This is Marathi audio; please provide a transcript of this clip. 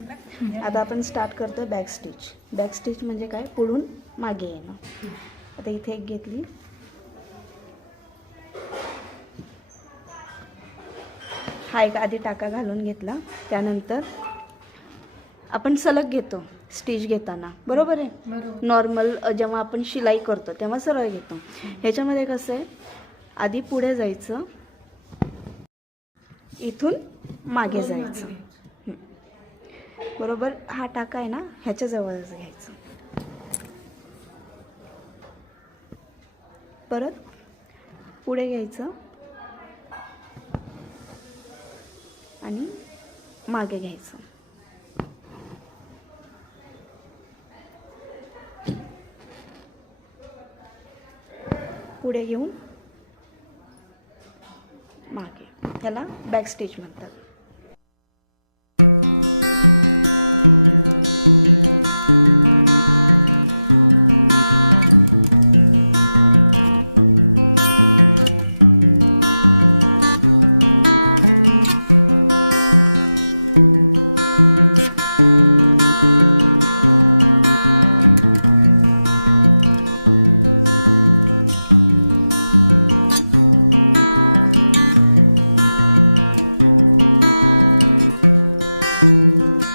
आता आपण स्टार्ट करतोय बॅक स्टिच. बॅक स्टिच म्हणजे काय, पुढून मागे येणं. आता इथे एक घेतली, हा एक आधी टाका घालून घेतला. त्यानंतर आपण सलग घेतो स्टिच घेताना, बरोबर आहे. बरोबर. नॉर्मल जेव्हा आपण शिलाई करतो तेव्हा सरळ घेतो. ह्याच्यामध्ये कसं आहे, आधी पुढे जायचं, इथून मागे जायचं. बरोबर. हा टाका आहे ना, ह्याच्या जवळच घ्यायचं. परत पुढे घ्यायचं आणि मागे घ्यायचं. पुढे घेऊन मागे, त्याला बॅक स्टिच म्हणतात.